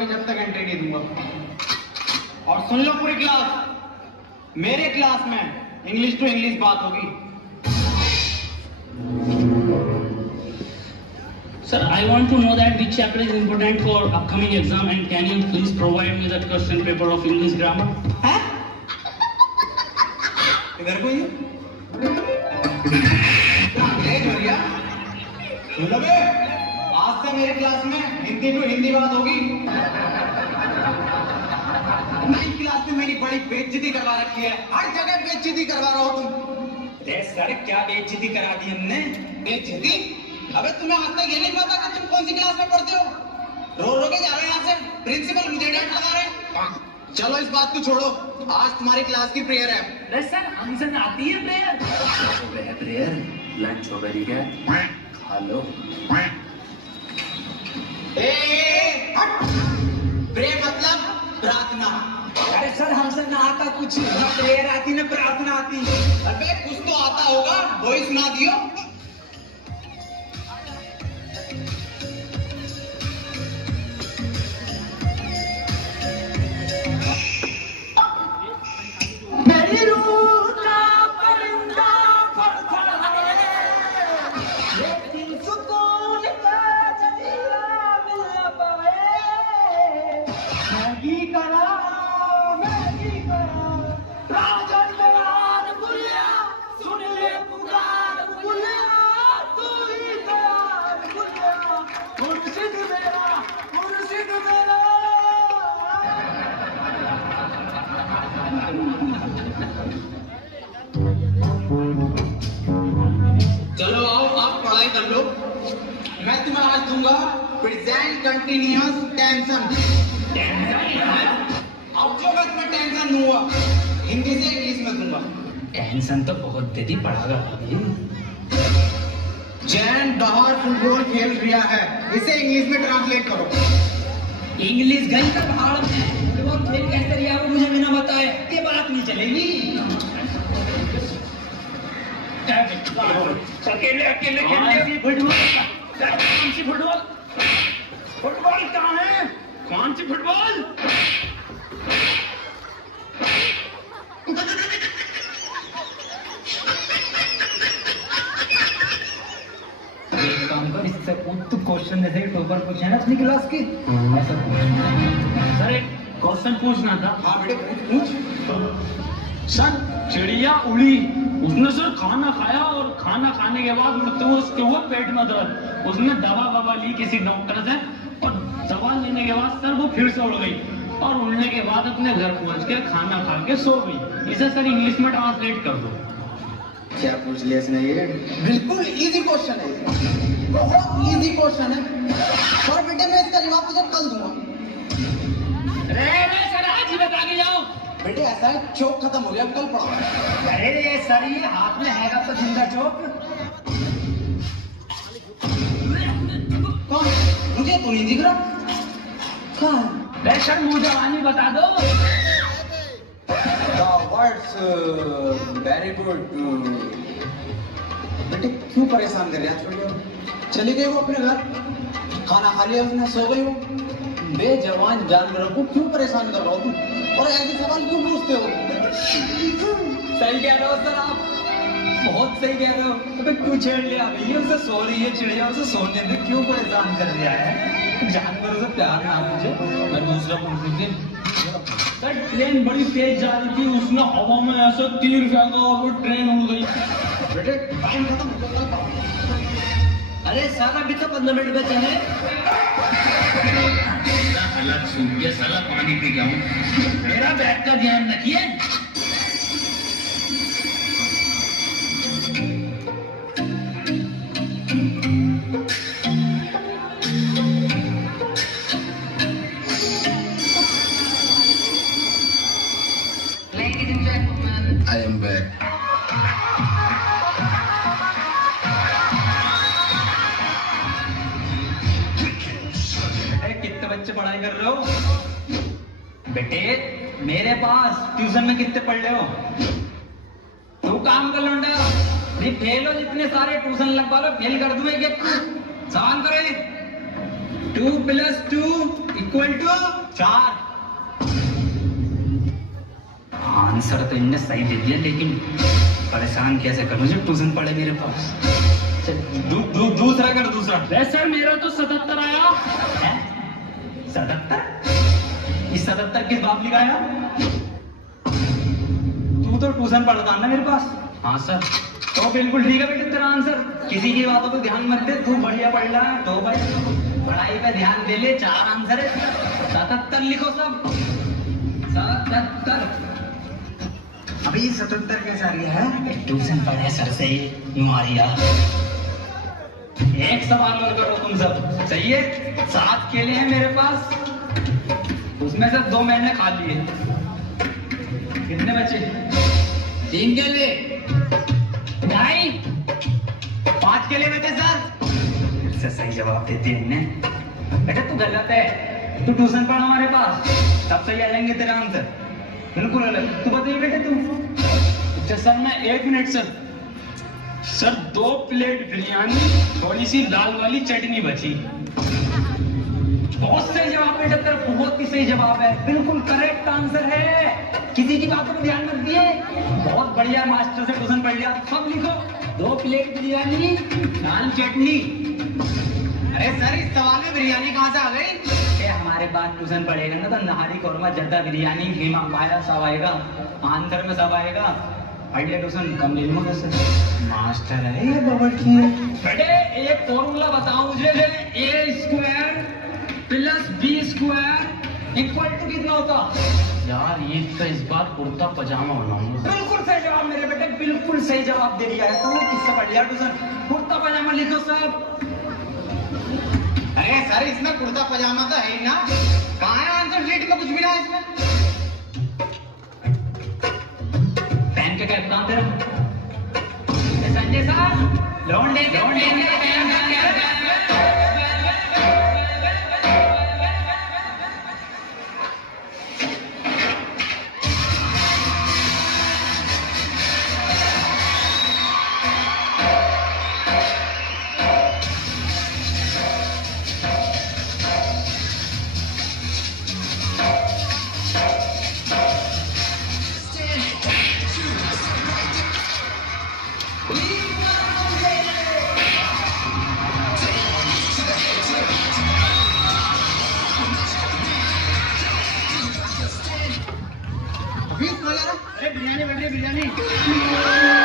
छोड़ोगे जब तक एंट्री नहीं दूंगा। और सुन लो पूरी क्लास, मेरे क्लास में इंग्लिश टू इंग्लिश बात होगी। Sir, I want to know that which chapter is important for upcoming exam and can you please provide me that question paper of English grammar? हैं? इधर कोई है? भैया सुन लो बे, आज से मेरे क्लास में हिंदी टू हिंदी बात होगी। 9th क्लास में मेरी बड़ी बेइज्जती करवा रखी है, हर जगह बेइज्जती करवा रहा हो तुम। अरे सर क्या बेइज्जती करा दी हमने? बेइज्जती? अबे तुम्हें आज तक ये नहीं पता कि तुम कौन सी क्लास में पढ़ते हो? रो रो के जा रहे हो यहाँ से, प्रिंसिपल मुझे डांट लगा रहे हैं। चलो इस बात को छोड़ो, आज तुम्हारी क्लास की प्रेयर है। अरे सर हमसे आती है प्रेयर? प्रेयर लंच हो गई क्या? खा लो। हट! प्रेयर मतलब प्रार्थना। अरे सर हमसे ना आता कुछ, ना प्रेयर आती ना प्रार्थना आती। अबे कुछ तो आता होगा, वही सुना दियो। मेरी रूह का परिंदा फड़फड़ाए, लेकिन सुकून का जजीरा मिल न पाए। मैगी करा राजन मेरार बुलिया, सुन ले पुकार बुलिया, तू ही तैयार बुलिया, मुर्शिद मेरा मुर्शिद मेरा। चलो आओ, आप पढ़ाई कर लो। मैं तुम्हें आज दूंगा प्रेजेंट कंटिन्यूअस टेंशन। अब जो मैं तुम्हें टेंशन दूंगा, हिंदी से इंग्लिश में दूंगा। टेंशन तो बहुत दे दी पड़ागा अभी। जैन बाहर फुटबॉल खेल रहा है, इसे इंग्लिश में ट्रांसलेट करो। इंग्लिश गई का पहाड़ में फुटबॉल खेल कैसे रिया वो मुझे बिना बताए ये बात नहीं चलेगी। अकेले अकेले खेलने फुटबॉल कौन सी फुटबॉल? फुटबॉल कहाँ है? कौन सी फुटबॉल? एक काम कर, इससे पूछ तू क्वेश्चन जैसे टॉपर पूछे ना अपनी क्लास की। सर एक क्वेश्चन पूछना था। हाँ बेटे पूछ। सर चिड़िया उड़ी, उसने सर खाना खाया और खाना खाने के बाद उड़ते हुए उसके हुए पेट में दर्द, उसने दवा ली किसी डॉक्टर से और दवा लेने के बाद सर वो फिर से उड़ गई और उड़ने के बाद अपने घर पहुंच के खाना खा के सो गई। इसे सर इंग्लिश में ट्रांसलेट कर दो। क्या पूछ लिया इसने ये? बिल्कुल इजी क्वेश्चन है, बहुत इजी क्वेश्चन है। और बेटे मैं इसका जवाब तुझे कल दूंगा। अरे सर आज ही बता के जाओ। बेटे ऐसा है, चौक खत्म हो गया, कल पढ़ाओ। अरे ये सर ये हाथ में हैगा तो जिंदा चौक। कौन? मुझे तो नहीं दिख रहा। कहाँ? अरे सर मुंह जवानी बता दो। The words very good. बेटे क्यों परेशान कर रहे हैं? चली गई वो अपने घर, खाना खा लिया उसने, सो गई वो। बेजवान जानवरों को क्यों परेशान कर रहे हो तुम? और ऐसे सवाल क्यों पूछते हो? सही कह रहे हो सर आप, बहुत सही कह रहे हो। अबे क्यों छेड़ लिया अभी? उसे सो रही है चिड़िया, उसे सोने दे, क्यों परेशान कर दिया है? जानवरों से प्यार ना मुझे। मैं दूसरा पूछ रही थी सर ट्रेन बड़ी तेज जा रही थी, उसने हवा में ऐसा तीर फेंका और वो ट्रेन उड़ गई। बेटे टाइम खत्म हो गया। अरे सर अभी तो 15 मिनट बचे हैं। हालत सूख गया, साला पानी पी गया हूँ। मेरा बैग का ध्यान रखिए। I am back. कितने बच्चे पढ़ाई कर रहे हो? बेटे मेरे पास ट्यूशन में कितने पढ़ रहे हो? तू काम कर लौंडा, फेल हो जितने सारे ट्यूशन लगवा लो, फेल कर दूं एक सवाल करे। 2 + 2 = 4। आंसर तो इनने सही दे दिया, लेकिन परेशान कैसे करूं जो ट्यूशन पढ़े मेरे पास। चल दूसरा कर, दूसरा। वैसे सर मेरा तो 77 आया है 77? इस 77 किस बाप लिखाया? तू तो ट्यूशन पढ़ता ना मेरे पास। हाँ सर। तो बिल्कुल ठीक है बेटे तेरा आंसर, किसी की बातों पे ध्यान मत दे, तू बढ़िया पढ़ रहा है। तो भाई पढ़ाई पे ध्यान दे ले। 4 आंसर है, 77 लिखो सब। 77। अभी 77 कैसे आ रही है? ट्यूशन पढ़े सर से यूं आ रही है। एक सवाल और करो तुम सब, सही है? 7 केले हैं मेरे पास, उसमें से 2 मैंने खा लिए, कितने बचे? 3 केले। नहीं, 5 केले बचे सर। फिर से सही जवाब देते हैं इन्हें। बेटा तू गलत है, तू ट्यूशन पढ़ हमारे पास, तब सही आ जाएंगे तेरा आंसर। बिल्कुल गलत। तू बताइए बेटे तू। अच्छा सर मैं 1 minute sir. Sir 2 plate biryani, थोड़ी सी लाल वाली चटनी बची। बहुत सही जवाब बेटा तेरा, बहुत ही सही जवाब है, बिल्कुल करेक्ट आंसर है। किसी की बातों पर ध्यान मत दिए। बहुत बढ़िया, मास्टर से ट्यूशन पढ़ लिया। सब लिखो, 2 प्लेट बिरयानी, लाल चटनी। अरे सर इस सवाल में बिरयानी कहाँ से आ गई? ये हमारे पास ट्यूशन पढ़ेगा ना तो नहारी कौरमा, जद्दा बिरयानी, कीमा पाया सब आएगा, आंसर में सब आएगा। आइडिया ट्यूशन कम ले लूंगा वैसे। मास्टर है ये बबठी। बेटे एक फॉर्मूला बताओ मुझे, a² + b² = कितना होता? यार ये तो इस बार कुर्ता पजामा बनाऊंगा। बिल्कुल सही जवाब मेरे बेटे, बिल्कुल सही जवाब दे दिया है। तो किससे पढ़ लिया ट्यूशन? कुर्ता पजामा लिखो सब। अरे सर इसमें कुर्ता पजामा तो है ही ना। कहाँ है आंसर शीट में? कुछ भी ना है इसमें। पेन के कैप कहाँ तेरा? संजय साहब लौंडे अभी इसमें आ रहा है। अरे बिरयानी बन रही है, बिरयानी।